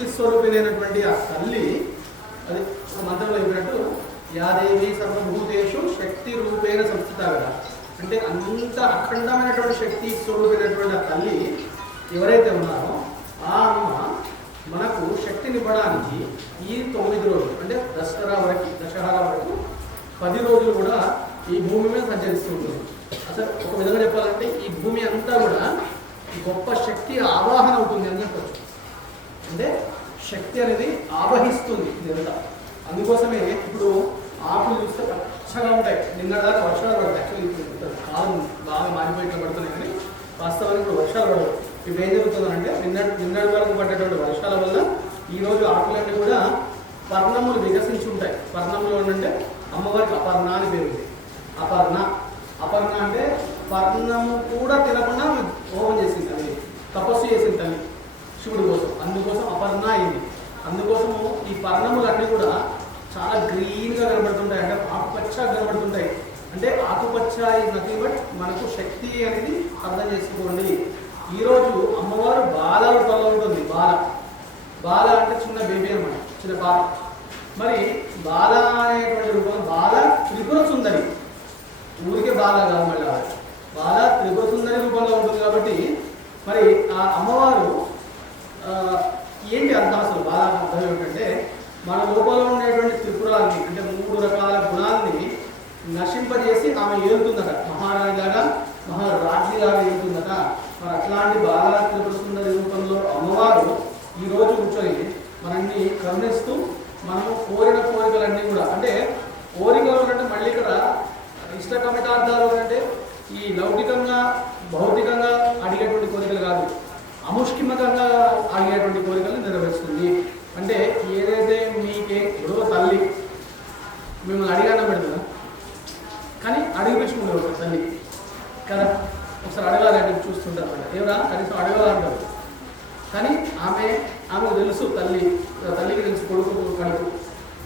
శక్తి స్వరూపిణైనటువంటి ఆ తల్లి అది మంత్రంలో చెప్పినట్టు యాదేవి సర్వభూతేషు శక్తి రూపేణ సంస్థిత కదా అంటే అంత అఖండమైనటువంటి శక్తి స్వరూపినటువంటి ఆ తల్లి ఎవరైతే ఉన్నారో ఆ అమ్మ మనకు శక్తినివ్వడానికి ఈ తొమ్మిది రోజులు అంటే దసరా వరకు దశహరా వరకు పది రోజులు కూడా ఈ భూమి మీద సంచరిస్తూ ఉంటుంది. అసలు ఒక విధంగా చెప్పాలంటే ఈ భూమి అంతా కూడా గొప్ప శక్తి ఆవాహన అవుతుంది అని చెప్పచ్చు అంటే శక్తి అనేది ఆవహిస్తుంది ఇదంతా అందుకోసమే ఇప్పుడు ఆకులు చూస్తే పచ్చగా ఉంటాయి. నిన్న దాకా వర్షాలు పడతాయి యాక్చువల్లీ ఇప్పుడు కాలం బాగా మారిపోయిట్లా పడుతున్నాయి కానీ వాస్తవానికి ఇప్పుడు వర్షాలు పడవు. ఇప్పుడు ఏం జరుగుతుందంటే నిన్న నిన్నటి వరకు పడ్డటువంటి వర్షాల వల్ల ఈరోజు ఆకులన్నీ కూడా పర్ణములు వికసించి ఉంటాయి. పర్ణములు ఏంటంటే అమ్మవారికి అపర్ణ అని పేరు ఉంది. అపర్ణ. అపర్ణ అంటే పర్ణము కూడా తినకుండా ఈ పర్ణములన్నీ కూడా చాలా గ్రీన్గా కనబడుతుంటాయి. అంటే ఆకుపచ్చగా కనబడుతుంటాయి. అంటే ఆకుపచ్చ నథింగ్ బట్ మనకు శక్తి అనేది అర్థం చేసుకోండి. ఈరోజు అమ్మవారు బాల రూపంలో ఉంటుంది. బాల. బాల అంటే చిన్న బేబీ అనమాట చిన్న బాల. మరి బాల అనేటువంటి రూపం బాల త్రిపుర సుందరి. ఊరికే బాల కాదు మళ్ళీ బాల త్రిపుర సుందరి రూపంలో ఉంటుంది కాబట్టి మరి ఆ అమ్మవారు ఏంటి అర్థం అసలు బాల అర్థం ఏమిటంటే మన లోపల ఉండేటువంటి త్రిపురాన్ని అంటే మూడు రకాల గుణాన్ని నశింపజేసి ఆమె ఏలుతుందట. మహారాణిలాగా మహారాజ్ఞిలాగా ఏలుతుందట. మరి అట్లాంటి బాల త్రిపురసుందరి రూపంలో అమ్మవారు ఈ రోజు కూర్చొని మనల్ని కరుణిస్తూ మనము కోరిన కోరికలన్నీ కూడా అంటే కోరికలు అంటే మళ్ళీ ఇక్కడ ఇష్ట కమిటార్థాలు అంటే ఈ లౌకికంగా భౌతికంగా అముష్కిమతంగా అడిగేటువంటి కోరికలు నెరవేరుస్తుంది. అంటే ఏదైతే మీకే ఏదో తల్లి మిమ్మల్ని అడిగాన పెడుతుందా? కానీ అడిగిపించుకుంటారు ఒక తల్లి. కదా? ఒకసారి అడగాలని చూస్తుంటారు అన్నమాట ఎవరా కనీసం అడగాలంటారు కానీ ఆమె ఆమెకు తెలుసు తల్లి. తల్లికి తెలుసు కొడుకు కడుపు.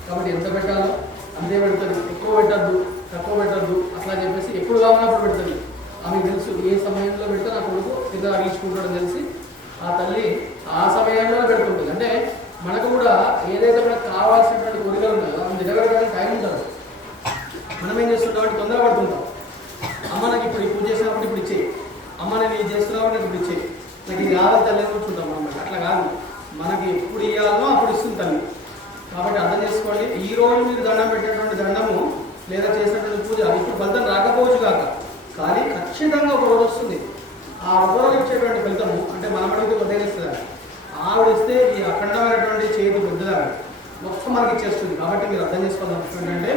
కాబట్టి ఎంత పెట్టాలో అంతే పెడుతుంది. ఎక్కువ పెట్టద్దు తక్కువ పెట్టద్దు. అట్లా చెప్పేసి ఎప్పుడు కావాలన్నప్పుడు పెడుతుంది. ఆమెకు తెలుసు ఏ సమయంలో పెడితే నా కొడుకు కింద అడిగించుకుంటాడని తెలిసి ఆ తల్లి ఆ సమయంలో పెడుతుంటుంది అంటే మనకు కూడా ఏదైతే మనకు కావాల్సినటువంటి కోరికలు ఉన్నాయో ఆమె నిలబెట్టడానికి టైం ఉండదు. మనం ఏం చేస్తుంటాం అంటే తొందర పడుతుంటాం అమ్మ నాకు ఇప్పుడు ఈ పూజ చేసినప్పుడు ఇప్పుడు ఇచ్చేయి. అమ్మ నేను ఇది చేస్తున్నావు నాకు ఇప్పుడు ఇచ్చేయి. నాకు ఇది కావాలి తల్లి కూర్చుంటాం మనం. అట్లా కాదు. మనకి ఎప్పుడు ఇవ్వాలో అప్పుడు ఇస్తుంది తల్లి. కాబట్టి అర్థం చేసుకోండి ఈ రోజు మీరు దండం పెట్టినటువంటి దండము లేదా చేసినటువంటి పూజ ఇప్పుడు ఫలితం రాకపోవచ్చు కాక. కానీ ఖచ్చితంగా ఒక రోజు వస్తుంది. ఆ వధువులకు ఇచ్చేటువంటి ఫలితము అంటే మనమడికి ఉదయిస్తుంది ఆవిడ ఇస్తే ఈ అఖండమైనటువంటి చేతి పొద్దుదారు మొత్తం మనకి ఇచ్చేస్తుంది. కాబట్టి మీరు అర్థం చేసుకోవాలి. అంటే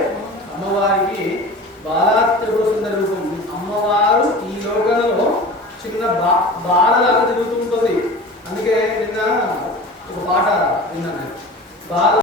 అమ్మవారికి బాలా సుందర రూపం. అమ్మవారు ఈ లోకంలో చిన్న బా బాలలాగా తిరుగుతూ ఉంటుంది. అందుకే నిన్న ఒక పాట విన్నాను బాల